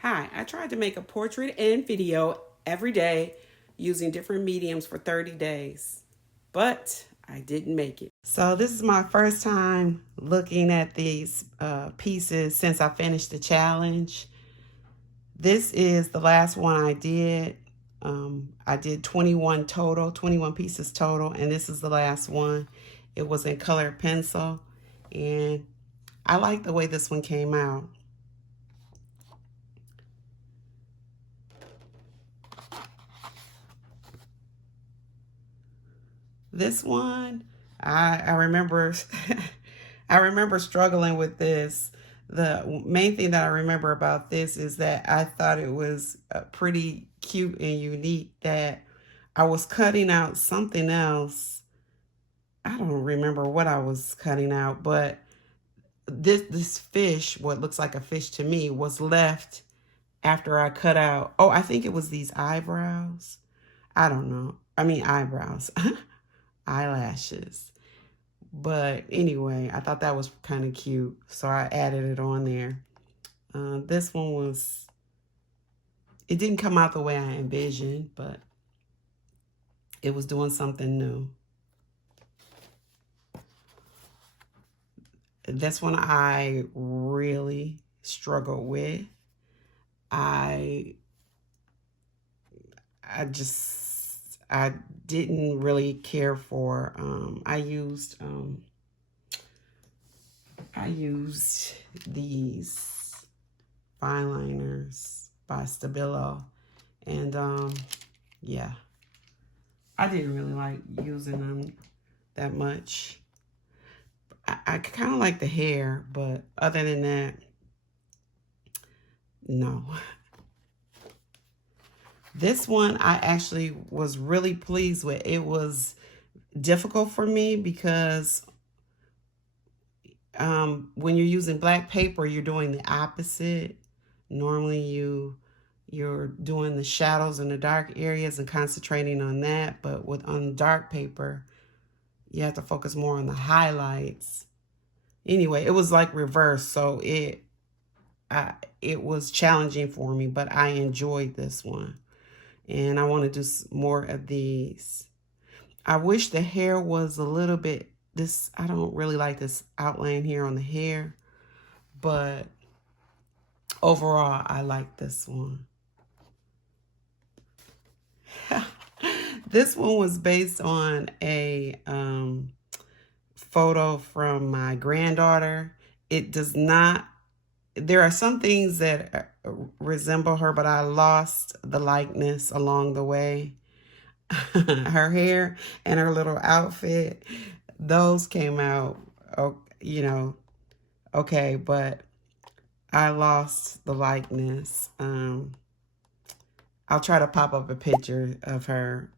Hi, I tried to make a portrait and video every day using different mediums for 30 days, but I didn't make it. So this is my first time looking at these pieces since I finished the challenge. This is the last one I did. I did 21 total, 21 pieces total, and this is the last one. It was in colored pencil, and I like the way this one came out. This one, I remember I remember struggling with this. The main thing that I remember about this is that I thought it was pretty cute and unique that I was cutting out something else. I don't remember what I was cutting out, but this fish, what looks like a fish to me, was left after I cut out. Oh, I think it was these eyebrows. I don't know. I mean eyebrows. Eyelashes. But anyway, I thought that was kind of cute, so I added it on there. This one was, it didn't come out the way I envisioned, but it was doing something new. This one I really struggled with. I I didn't really care for. I used these fine liners by Stabilo, and yeah, I didn't really like using them that much. I kind of like the hair, but other than that, no. This one I actually was really pleased with. It was difficult for me because when you're using black paper, you're doing the opposite. Normally you're doing the shadows and the dark areas and concentrating on that, but on dark paper, you have to focus more on the highlights. Anyway, it was like reverse, so it was challenging for me, but I enjoyed this one. And I want to do more of these. I wish the hair was a little bit, I don't really like this outline here on the hair, but overall, I like this one. This one was based on a photo from my granddaughter. It does not, there are some things that resemble her, but I lost the likeness along the way. Her hair and her little outfit, those came out, okay, but I lost the likeness. I'll try to pop up a picture of her.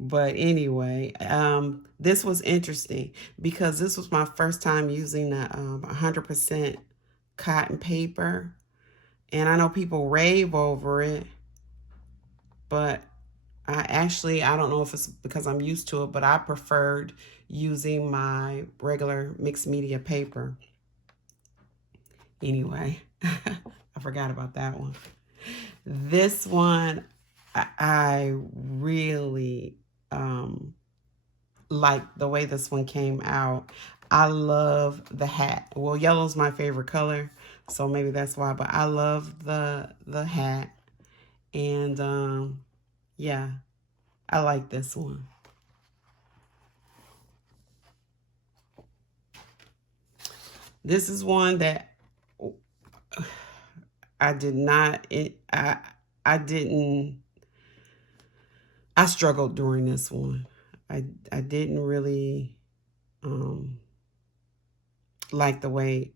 But anyway, this was interesting because this was my first time using the 100% cotton paper. And I know people rave over it, but I don't know if it's because I'm used to it, but I preferred using my regular mixed media paper. Anyway, I forgot about that one. This one, I really like the way this one came out. I love the hat. Well, yellow's my favorite color, so maybe that's why, but I love the hat. And yeah, I like this one. This is one that I did not, I struggled during this one. I didn't really like the way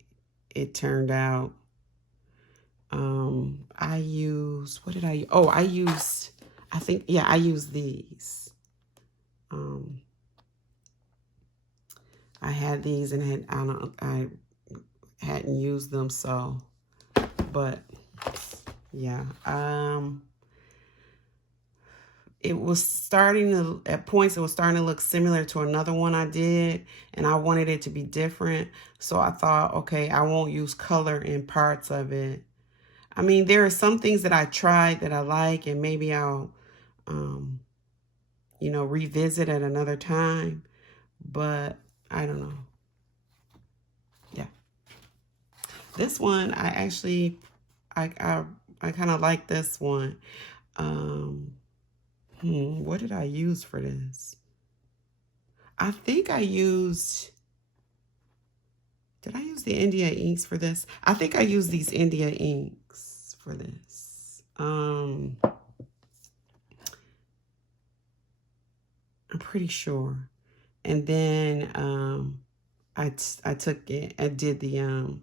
it turned out. I used, what did I use? Oh, I used these. I had these and I hadn't used them, so, but yeah. It was starting to, at points, it was starting to look similar to another one I did, and I wanted it to be different. So I thought, okay, I won't use color in parts of it. I mean, there are some things that I tried that I like, and maybe I'll, revisit at another time. But I don't know. Yeah. This one, I actually, I kind of like this one. Um, what did I use for this? I think I used, did I use the India inks for this? I think I used these India inks for this. I'm pretty sure. And then I took it and did the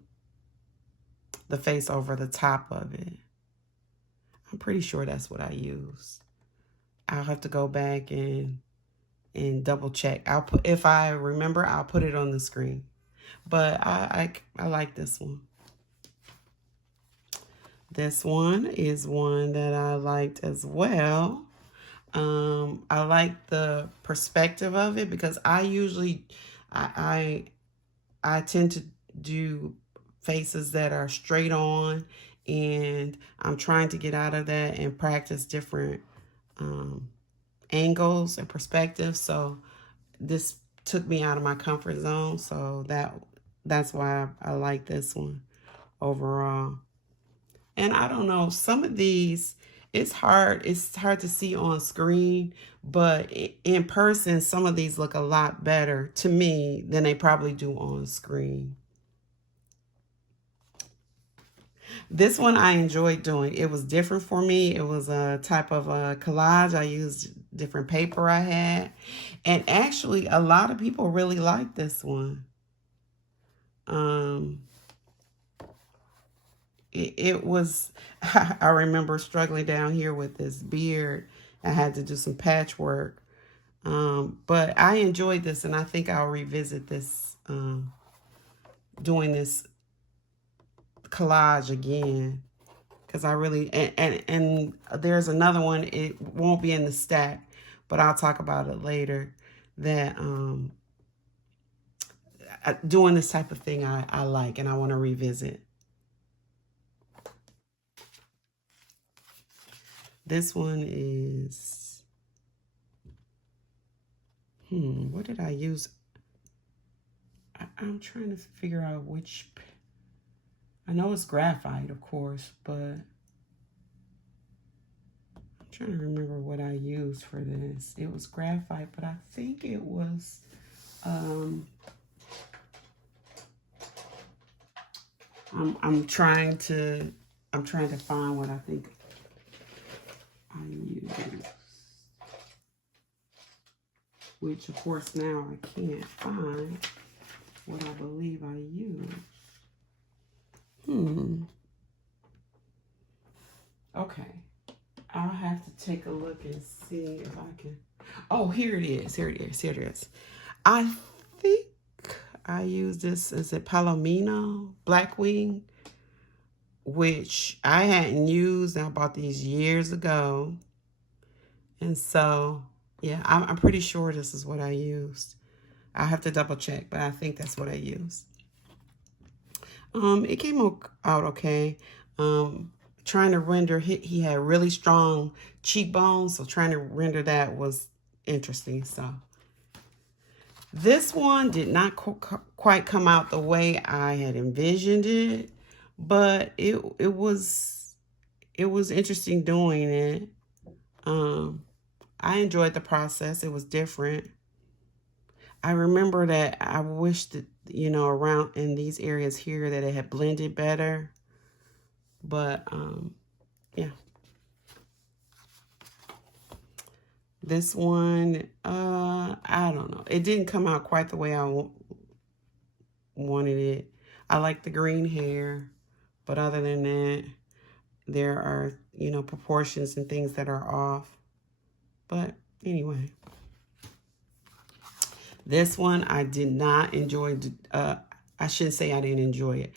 face over the top of it. I'm pretty sure that's what I used. I'll have to go back and double check. I'll put, if I remember, I'll put it on the screen. But I like this one. This one is one that I liked as well. I like the perspective of it because I usually I tend to do faces that are straight on, and I'm trying to get out of that and practice different angles and perspectives. So this took me out of my comfort zone. So that's why I like this one overall. And I don't know, some of these, it's hard to see on screen, but in person, some of these look a lot better to me than they probably do on screen. This one I enjoyed doing. It was different for me. It was a type of a collage. I used different paper I had. And actually, a lot of people really liked this one. It was, I remember struggling down here with this beard. I had to do some patchwork. But I enjoyed this, and I think I'll revisit this, doing this collage again. Because I really, and there's another one, it won't be in the stack, but I'll talk about it later, that doing this type of thing I like, and I want to revisit. This one is, what did I use? I'm trying to figure out which, I know it's graphite, of course, but I'm trying to remember what I used for this. It was graphite, but I think it was, I'm trying to find what I think I used, which of course now I can't find what I believe I used. Okay. I'll have to take a look and see if I can. Oh, here it is. Here it is. Here it is. I think I used this. Is it Palomino Blackwing? Which I hadn't used. I bought these years ago. And so, yeah, I'm pretty sure this is what I used. I have to double check, but I think that's what I used. It came out okay. Trying to render, he had really strong cheekbones, so trying to render that was interesting. So this one did not quite come out the way I had envisioned it, but it was interesting doing it. I enjoyed the process. It was different. I remember that I wished that, around in these areas here that it had blended better. But, yeah. This one, I don't know. It didn't come out quite the way I wanted it. I like the green hair. But other than that, there are, proportions and things that are off. But anyway. This one, I did not enjoy. I shouldn't say I didn't enjoy it.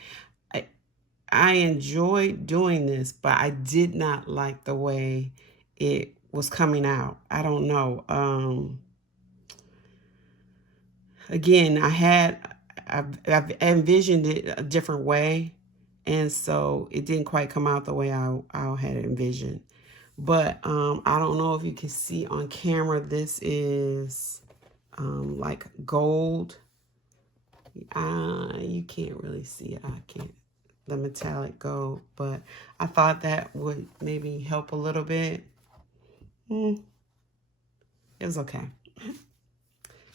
I enjoyed doing this, but I did not like the way it was coming out. I don't know. Again, I've envisioned it a different way, And so it didn't quite come out the way I had envisioned. But I don't know if you can see on camera, this is like gold. You can't really see it. I can't. The metallic gold. But I thought that would maybe help a little bit. It was okay.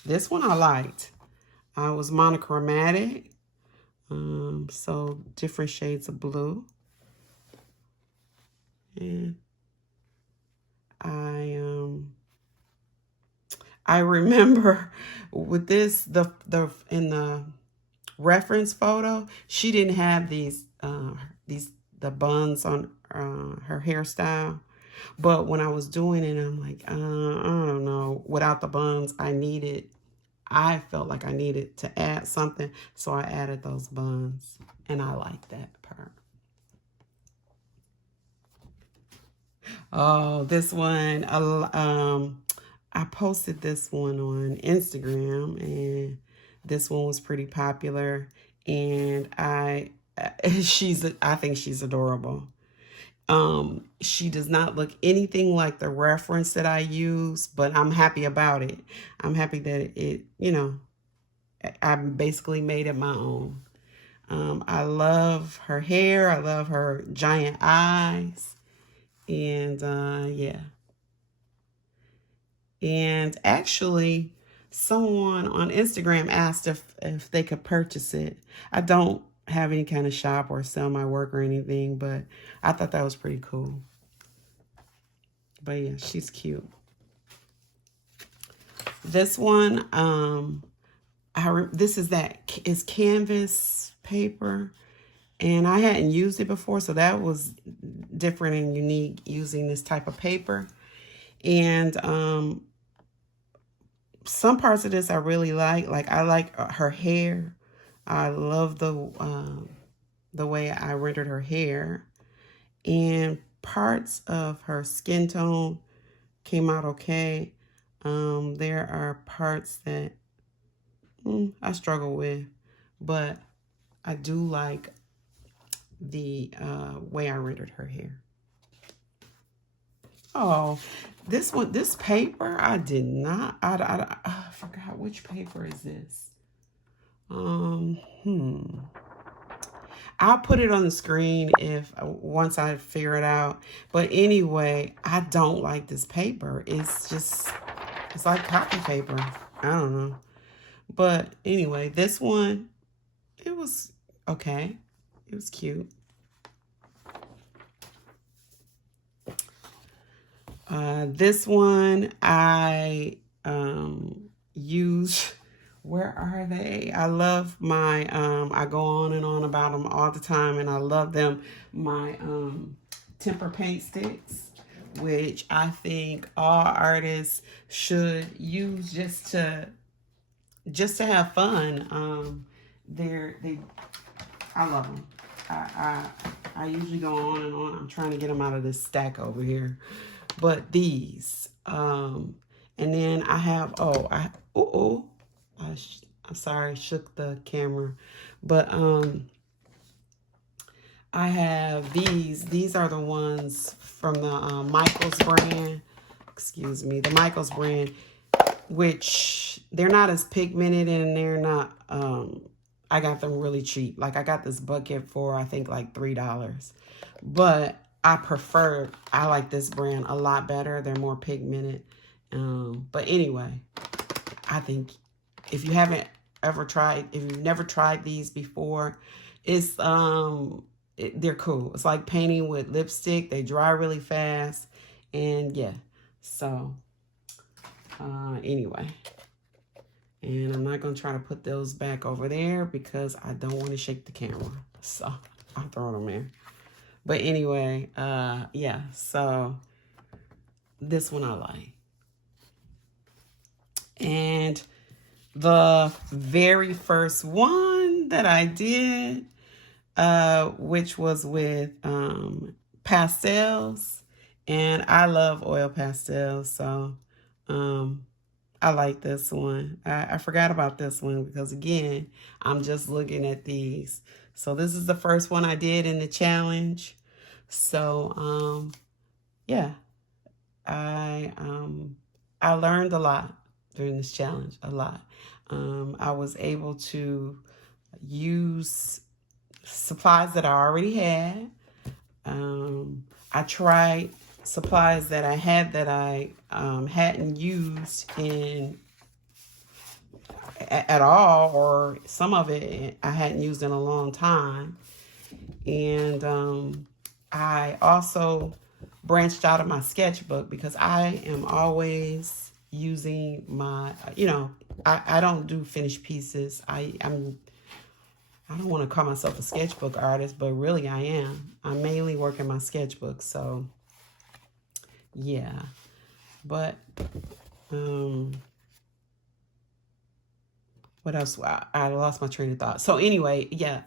This one I liked. It was monochromatic. So different shades of blue. And I remember with this, in the reference photo, she didn't have the buns on her hairstyle. But when I was doing it, I'm like, I don't know. Without the buns, I felt like I needed to add something. So I added those buns. And I like that part. Oh, this one. I posted this one on Instagram. And this one was pretty popular. And I think she's adorable. She does not look anything like the reference that I use, but I'm happy about it. I'm happy that it, I basically made it my own. I love her hair. I love her giant eyes. And, yeah. And actually, someone on Instagram asked if they could purchase it. I don't have any kind of shop or sell my work or anything, but I thought that was pretty cool. But yeah, she's cute. This one, this is canvas paper, and I hadn't used it before, so that was different and unique using this type of paper. And some parts of this I really like. Like I like her hair. I love the way I rendered her hair, and parts of her skin tone came out okay. There are parts that I struggle with, but I do like the way I rendered her hair. Oh, this paper, I did not, I forgot which paper is this. I'll put it on the screen once I figure it out. But anyway, I don't like this paper. It's like copy paper. I don't know. But anyway, this one, it was okay. It was cute. This one I use. Where are they? I love my, I go on and on about them all the time, and I love them. My temper paint sticks, which I think all artists should use just to have fun. I love them. I usually go on and on. I'm trying to get them out of this stack over here. But these, and then I have, I'm sorry, shook the camera. But I have these. These are the ones from the Michaels brand. Excuse me, the Michaels brand, which they're not as pigmented, and they're not, I got them really cheap. Like I got this bucket for, I think like $3. But I like this brand a lot better. They're more pigmented. But anyway, I think if you haven't if you've never tried these before, it's they're cool. It's like painting with lipstick. They dry really fast, and yeah. So anyway, and I'm not gonna try to put those back over there because I don't want to shake the camera. So I'll throw them in. But anyway, yeah. So this one I like, and the very first one that I did, which was with pastels, and I love oil pastels, so I like this one. I forgot about this one because, again, I'm just looking at these. So this is the first one I did in the challenge. So yeah, I learned a lot during this challenge, a lot. I was able to use supplies that I already had. I tried supplies that I had that I hadn't used at all, or some of it I hadn't used in a long time. And I also branched out of my sketchbook because I am always using my, I don't do finished pieces. I don't want to call myself a sketchbook artist, but really I am. I mainly work in my sketchbook. So yeah, but what else? I lost my train of thought. So anyway, yeah,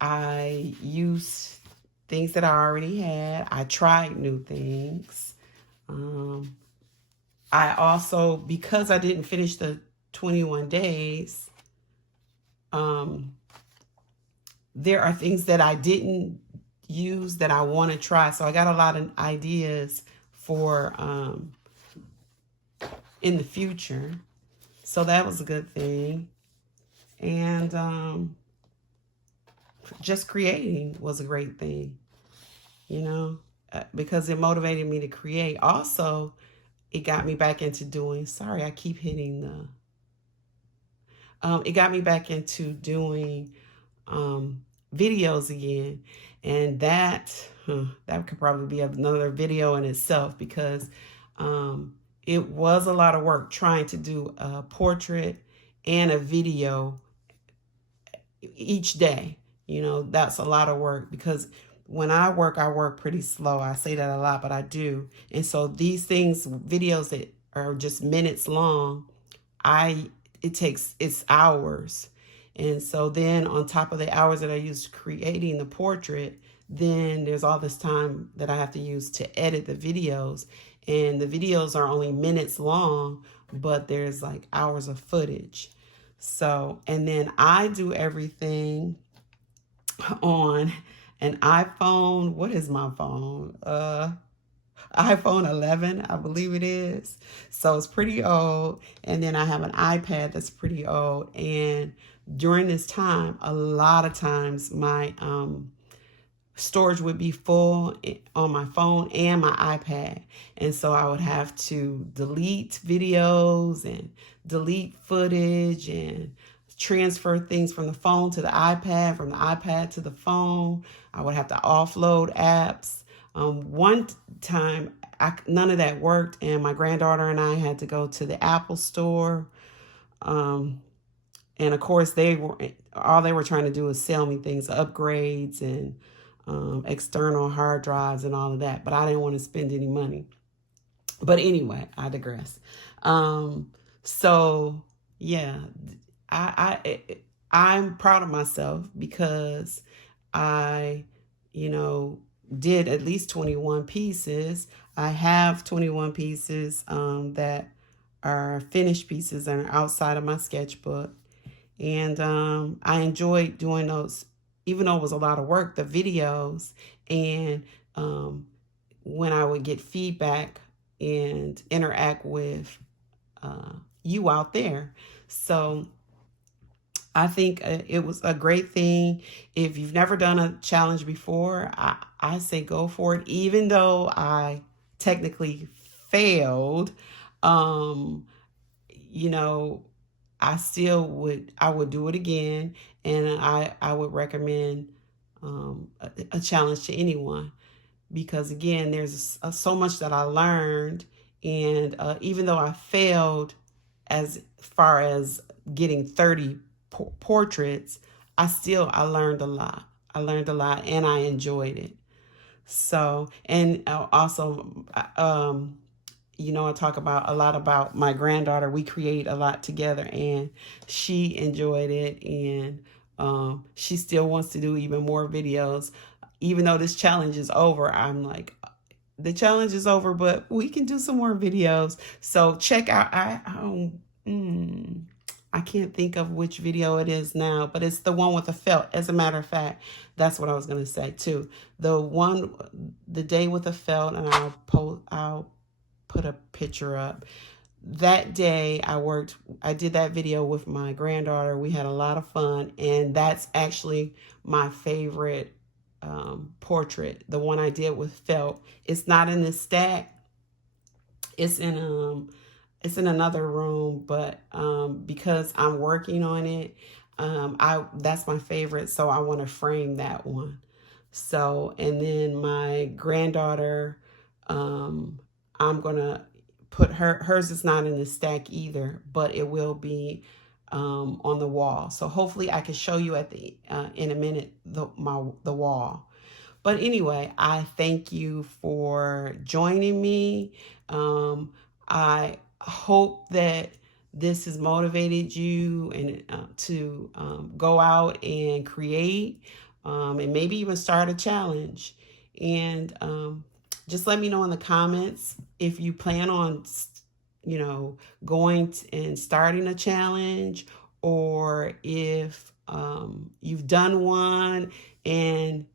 I used things that I already had. I tried new things. I also, because I didn't finish the 21 days, there are things that I didn't use that I want to try. So I got a lot of ideas for in the future. So that was a good thing. And just creating was a great thing, because it motivated me to create. Also, it got me back into doing, sorry, I keep hitting it got me back into doing videos again. And that could probably be another video in itself, because it was a lot of work trying to do a portrait and a video each day. That's a lot of work, because when I work pretty slow. I say that a lot, but I do. And so these things, videos that are just minutes long, it's hours. And so then on top of the hours that I use creating the portrait, then there's all this time that I have to use to edit the videos. And the videos are only minutes long, but there's like hours of footage. So, and then I do everything on an iPhone. What is my phone? iPhone 11, I believe it is. So it's pretty old. And then I have an iPad that's pretty old. And during this time, a lot of times my storage would be full on my phone and my iPad. And so I would have to delete videos and delete footage and transfer things from the phone to the iPad, from the iPad to the phone. I would have to offload apps. One time, none of that worked, and my granddaughter and I had to go to the Apple store. And of course, they were trying to do is sell me things, upgrades and external hard drives and all of that. But I didn't want to spend any money. But anyway, I digress. So yeah, I'm proud of myself because I, did at least 21 pieces. I have 21 pieces that are finished pieces and are outside of my sketchbook. And I enjoyed doing those, even though it was a lot of work, the videos. And when I would get feedback and interact with you out there. So I think it was a great thing. If you've never done a challenge before, I say go for it. Even though I technically failed, I would do it again. And I would recommend a challenge to anyone, because again, there's so much that I learned. And even though I failed as far as getting 30 portraits, I learned a lot. And I enjoyed it. So, and also, I talk a lot about my granddaughter. We create a lot together, and she enjoyed it. And she still wants to do even more videos. Even though this challenge is over, I'm like, the challenge is over, but we can do some more videos. So check out, I can't think of which video it is now, but it's the one with the felt. As a matter of fact, that's what I was going to say too. The day with the felt, and I'll put a picture up. That day I did that video with my granddaughter. We had a lot of fun, and that's actually my favorite portrait. The one I did with felt. It's not in this stack. It's in another room, but because I'm working on it, that's my favorite, so I want to frame that one. So, and then my granddaughter, I'm gonna put hers is not in the stack either, but it will be on the wall. So hopefully I can show you in a minute the wall. But anyway, I thank you for joining me. I hope that this has motivated you and to go out and create and maybe even start a challenge. And just let me know in the comments if you plan on, going and starting a challenge, or if you've done one and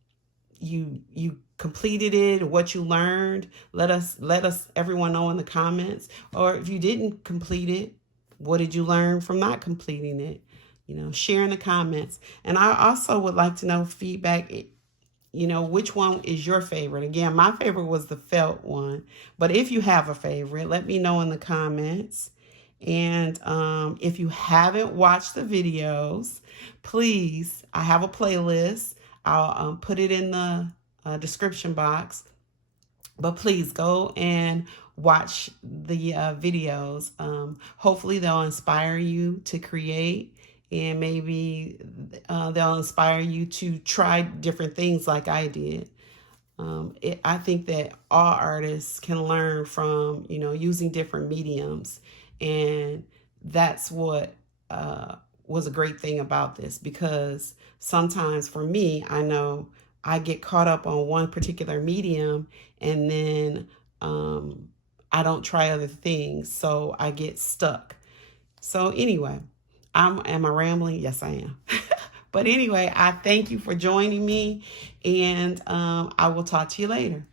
you completed it, what you learned. Let us everyone know in the comments. Or if you didn't complete it, what did you learn from not completing it? Share in the comments. And I also would like to know feedback. Which one is your favorite? Again, my favorite was the felt one, but if you have a favorite, let me know in the comments. And if you haven't watched the videos, please, I have a playlist. I'll put it in the description box. But please go and watch the videos. Hopefully they'll inspire you to create, and maybe they'll inspire you to try different things like I did. I think that all artists can learn from, using different mediums. And that's what was a great thing about this, because sometimes for me, I know I get caught up on one particular medium, and then I don't try other things, so I get stuck. So anyway, am I rambling? Yes, I am. But anyway, I thank you for joining me, and I will talk to you later.